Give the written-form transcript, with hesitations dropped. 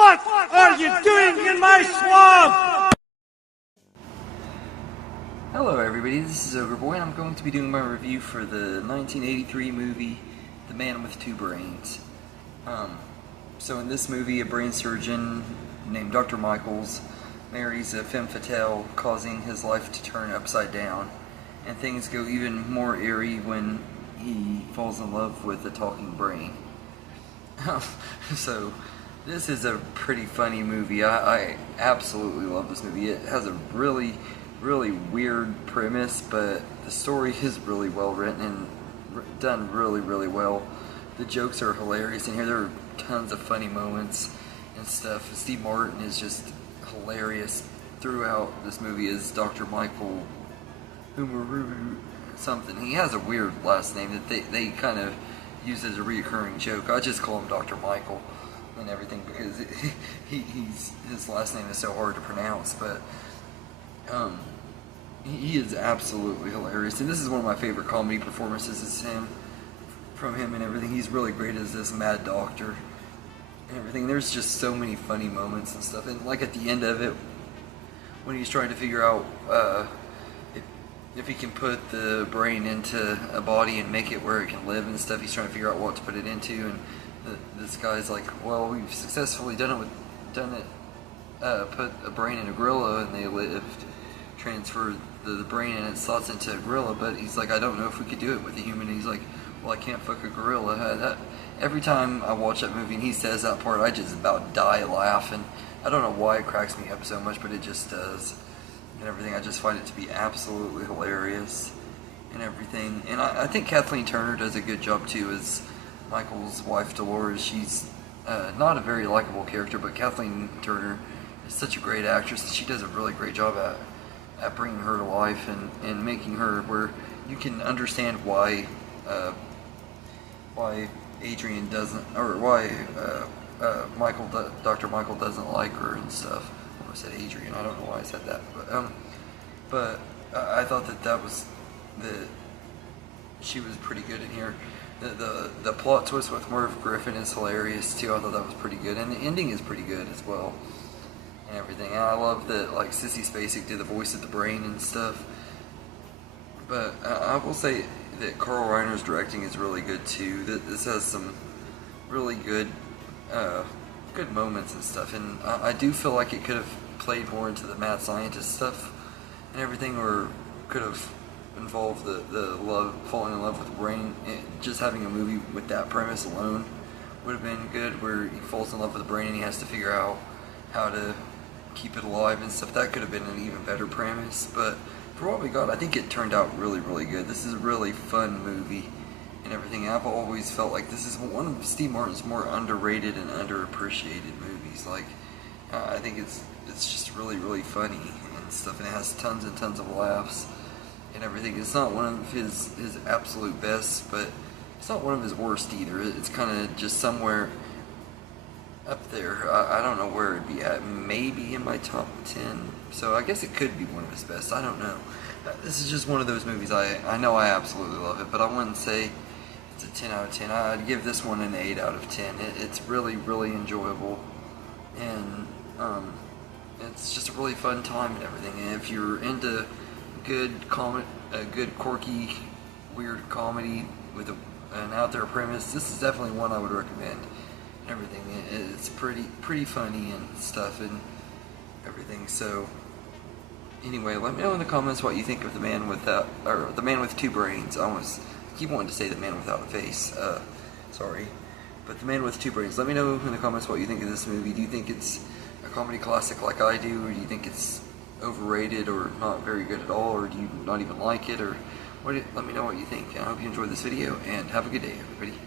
What are you doing in my swamp? Hello everybody, this is Ogre Boy and I'm going to be doing my review for the 1983 movie, The Man with Two Brains. So in this movie, a brain surgeon named Dr. Michaels marries a femme fatale, causing his life to turn upside down. And things go even more eerie when he falls in love with a talking brain. So, this is a pretty funny movie. I absolutely love this movie. It has a really weird premise, but the story is really well written and done really well. The jokes are hilarious in here. There are tons of funny moments and stuff. Steve Martin is just hilarious throughout this movie as Dr. Michael something. He has a weird last name that they kind of use as a reoccurring joke. I just call him Dr. Michael and everything because his last name is so hard to pronounce, but he is absolutely hilarious, and this is one of my favorite comedy performances from him and everything. He's really great as this mad doctor and everything. There's just so many funny moments and stuff, and like at the end of it when he's trying to figure out if he can put the brain into a body and make it where it can live and stuff. He's trying to figure out what to put it into, and this guy's like, well, we've successfully put a brain in a gorilla and they lived, transferred the brain and its thoughts into a gorilla, but he's like, I don't know if we could do it with a human. And he's like, well, I can't fuck a gorilla. Every time I watch that movie and he says that part, I just about die laughing. I don't know why it cracks me up so much, but it just does. And everything, I just find it to be absolutely hilarious and everything. And I think Kathleen Turner does a good job too as Michael's wife Dolores. She's not a very likable character, but Kathleen Turner is such a great actress and she does a really great job at bringing her to life and making her where you can understand why Adrian doesn't, or why Dr. Michael doesn't like her and stuff. I said Adrian, I don't know why I said that, but I thought she was pretty good in here. The plot twist with Merv Griffin is hilarious too. I thought that was pretty good, and the ending is pretty good as well, and everything. And I love that like Sissy Spacek did the voice of the brain and stuff. But I will say that Carl Reiner's directing is really good too. This has some really good moments and stuff, and I do feel like it could have played more into the mad scientist stuff and everything, or could have involved the falling in love with the brain. Just having a movie with that premise alone would have been good, where he falls in love with the brain and he has to figure out how to keep it alive and stuff. That could have been an even better premise, but for what we got, I think it turned out really good. This is a really fun movie and everything. I've always felt like this is one of Steve Martin's more underrated and underappreciated movies. Like, I think it's just really funny and stuff, and it has tons and tons of laughs and everything. It's not one of his absolute best, but it's not one of his worst either. It's kind of just somewhere up there. I don't know where it'd be at. Maybe in my top 10. So I guess it could be one of his best. I don't know. This is just one of those movies I know I absolutely love it, but I wouldn't say it's a 10 out of 10. I'd give this one an 8 out of 10. It's really enjoyable, and it's just a really fun time and everything. And if you're into good quirky, weird comedy with an out there premise, this is definitely one I would recommend. And everything, it's pretty funny and stuff and everything. So anyway, let me know in the comments what you think of The Man with Two Brains. I keep wanting to say The Man Without a Face. Sorry, but The Man with Two Brains. Let me know in the comments what you think of this movie. Do you think it's a comedy classic like I do, or do you think it's overrated or not very good at all, or do you not even like it, or let me know what you think. I hope you enjoyed this video, and have a good day, everybody.